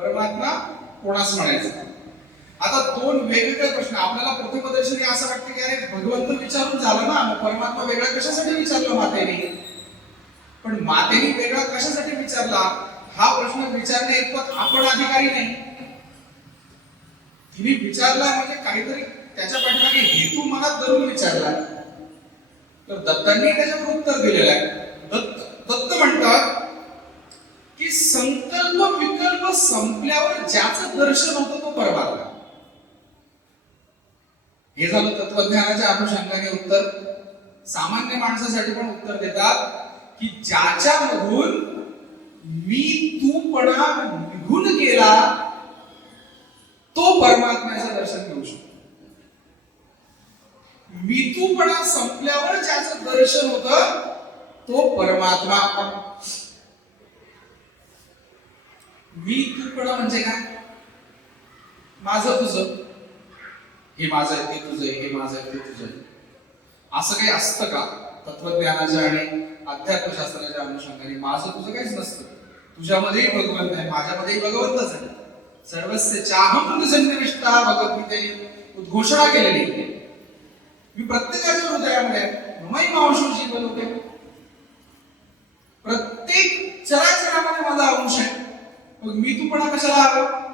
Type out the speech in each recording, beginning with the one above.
परमात्मा कोणास म्हणायचा? आता दोन वेगवेगळे प्रश्न. आपल्याला प्रथमदर्शनी असं वाटतं की अरे भगवंत विचारून झाला ना, मग परमात्मा वेगळा कशासाठी विचारला मातेने? पण मातेने वेगळा कशासाठी विचारला हा प्रश्न विचारणे इतपत आपण अधिकारी नाही. तिने विचारला म्हणजे काहीतरी त्याच्या पाठीमागे हेतू मनात धरून विचारला. तर दत्तांनी त्याच्यावर उत्तर दिलेलं आहे. दत्त म्हणतात की संकल्प विकल्प संपल्यावर ज्याचं दर्शन होतं तो परमात्मा. हे झालं तत्वज्ञानाच्या अनुषंगाने उत्तर. सामान्य माणसासाठी पण उत्तर देतात की ज्याच्यामधून मी तूपणा निघून गेला तो परमात्म्याचं दर्शन घेऊ शकतो. मी तूपणा संपल्यावर ज्याचं दर्शन होतं तो परमात्मा. मी तूपणा म्हणजे काय? माझं तुझं, हे माझं आहे ते तुझं, हे माझं आहे ते तुझं, असं काही असतं का? तत्वज्ञानाच्या आणि अध्यात्मशास्त्राच्या अनुषंगाने माझं तुझं काहीच नसतं. तुझ्यामध्येही भगवंत आहे, माझ्यामध्येही भगवंतच आहे. सर्वस्य चाहम निष्ठा भगवद्गीतेने उद्घोषणा केलेली आहे. मी प्रत्येकाच्या हृदयामध्ये ममई मांशोशी बनवते. प्रत्येक चराचरामध्ये माझा अंश आहे. मग मी तूपणा कशाला हवं?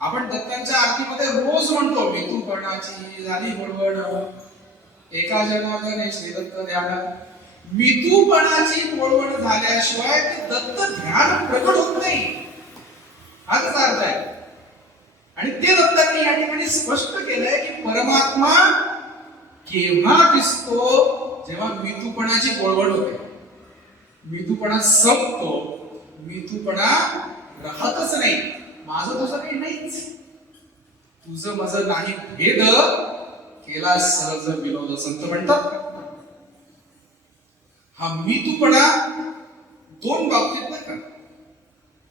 आपण दत्तांच्या आरतीमध्ये रोज म्हणतो मी तूपणाची झाली बडबड, एका जनार्दने श्री दत्त ध्यान. मी तूपणाची बडबड झाल्याशिवाय ते दत्त ध्यान प्रकट होत नाही, हाच अर्थ आहे. आणि ते दत्तांनी या ठिकाणी स्पष्ट केलंय की परमात्मा केव्हा दिसतो? जेव्हा मितूपणाची बडबड होते, मितूपणा संपतो, मितूपणा राहतच नाही. माझं तुझं काही नाहीच, तुझं माझं नाही भेद केला सहज विनोद संत म्हणतात. हा मितूपणा दोन बाबतीत बरं का,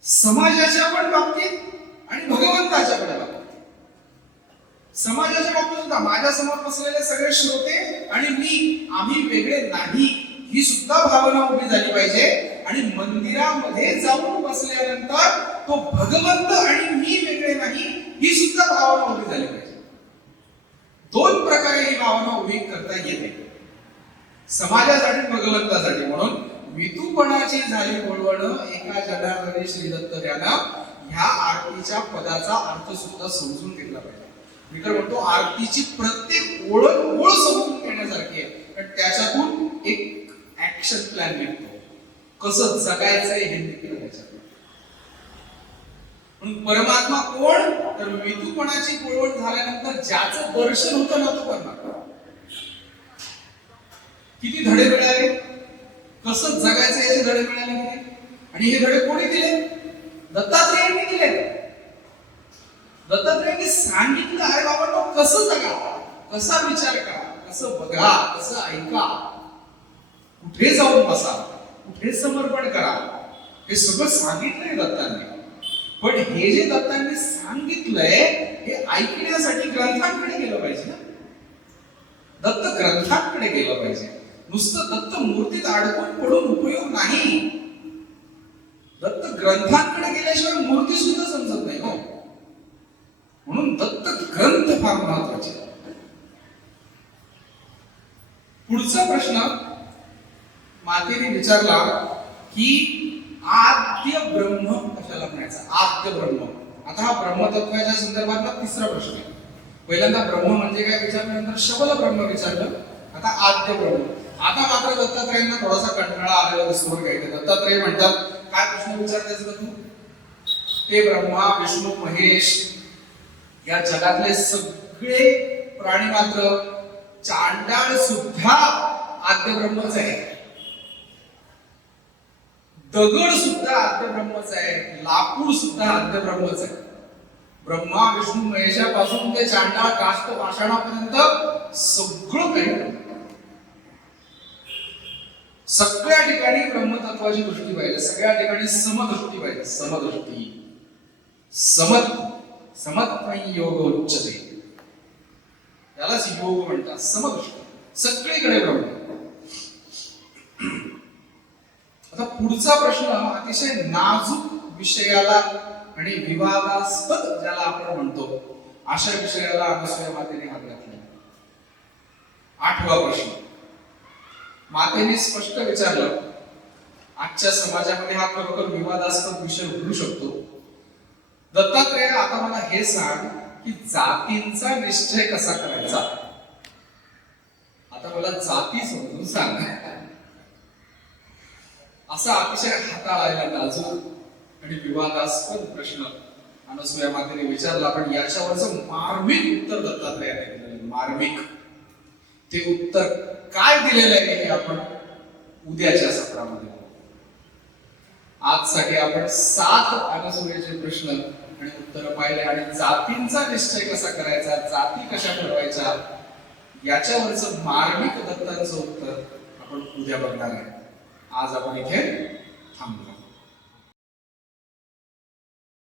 समाजाच्या पण बाबतीत आणि भगवंताच्या पण बाबतीत. समाजाच्या बाबतीत सुद्धा माझ्या समोर बसलेले सगळे श्रोते आणि मी, आम्ही वेगळे नाही ही सुद्धा भावना उभी झाली पाहिजे. आणि मंदिरामध्ये जाऊन बसल्यानंतर तो भगवंत आणि मी वेगळे नाही ही सुद्धा भावना उभी झाली पाहिजे. दोन प्रकारे ही भावना उभी करता येते, समाजासाठी भगवंतासाठी. म्हणून वितूपणाची झाली बोलवणं एका जनार्दनी श्री दत्त ध्यान, ह्या आरतीच्या पदाचा अर्थ सुद्धा समजून घेतला पाहिजे. मी तर म्हणतो आरतीची प्रत्येक ओळ समजून घेण्यासारखी आहे. पण त्याच्यातून एक ऍक्शन प्लॅन निघतो, कसं जगायचंय हे देखील त्याच्यात. म्हणून परमात्मा कोण? तर वितूपणाची बोलवण झाल्यानंतर ज्याचं दर्शन होतं ना तो परमात्मा. किती धडे मिळाले, कसं जगायचं याचे धडे मिळाले की. आणि हे धडे कोणी दिले? दत्तात्रेयांनी दिले. दत्तात्रेयांनी सांगितलं अरे बाबा कसं जगा, कसा विचार करा, कसं बघा, कसं ऐका, कुठे जाऊन बसा, कुठे समर्पण करा, हे सगळं सांगितलंय दत्तांनी. पण हे जे दत्तांनी सांगितलंय हे ऐकण्यासाठी ग्रंथांकडे गेलं पाहिजे ना. दत्त ग्रंथांकडे गेलं पाहिजे. नुसतं दत्त मूर्तीत अडकून पडून उपयोग नाही. दत्त ग्रंथांकडे गेल्याशिवाय मूर्ती सुद्धा समजत नाही हो. म्हणून दत्त ग्रंथ फार महत्वाचे. पुढचा प्रश्न मातेने विचारला की आद्य ब्रह्म कशाला म्हणायचं? आद्य ब्रह्म. आता हा ब्रह्मतत्वाच्या संदर्भातला तिसरा प्रश्न आहे. पहिल्यांदा ब्रह्म म्हणजे काय विचारल्यानंतर शबल ब्रह्म विचारलं, आता आद्य ब्रह्म. आता मात्र दत्तात्रेयांना थोडासा कंटाळा आलेला दिसतो. दत्तात्रेय म्हणतात काय प्रश्न विचारतेस का तू? ते ब्रह्मा विष्णू महेश या जगातले सगळे प्राणी मात्र चांडाळ सुद्धा आद्य ब्रह्मच आहे. दगड सुद्धा आद्य ब्रह्मच आहे, लाकूड सुद्धा आद्य ब्रह्मच आहे. ब्रह्मा विष्णू महेशापासून ते चांडाळ काष्ट पाषाणापर्यंत सगळं काही, सगळ्या ठिकाणी ब्रह्मतत्वाची दृष्टी पाहिजे, सगळ्या ठिकाणी समदृष्टी पाहिजे. समदृष्टी, समत्वं योग उच्चते, त्यालाच योग म्हणतात. समदृष्टी, सगळीकडे ब्रह्म. आता पुढचा प्रश्न अतिशय नाजूक विषयाला आणि विवादास्पद ज्याला आपण म्हणतो अशा विषयाला अनसूया मातेने हात घातला. 8वा प्रश्न मातेने स्पष्ट विचारलं, आजच्या समाजामध्ये हा खरोखर विवादास्पद विषय उघडू शकतो. दत्तात्रेय, आता मला हे सांग की जातींचा निश्चय कसा करायचा. आता मला जाती समजून सांग. असा अतिशय हाताळायला नाजूक आणि विवादास्पद प्रश्न अनसूया मातेने विचारला. पण याच्यावरचं मार्मिक उत्तर दत्तात्रेयाने दिलेलं. मार्मिक ते उत्तर काय दिलेलं आहे हे आपण उद्याच्या सत्रामध्ये. आजसाठी आपण 7 अनसूयेचे प्रश्न आणि उत्तर पाहिले आणि जातींचा निश्चय कसा करायचा, जाती कशा ठरवायच्या याच्यावरचं मार्मिक दत्तांचं उत्तर आपण उद्या बघणार आहे. आज आपण इथे थांबलो.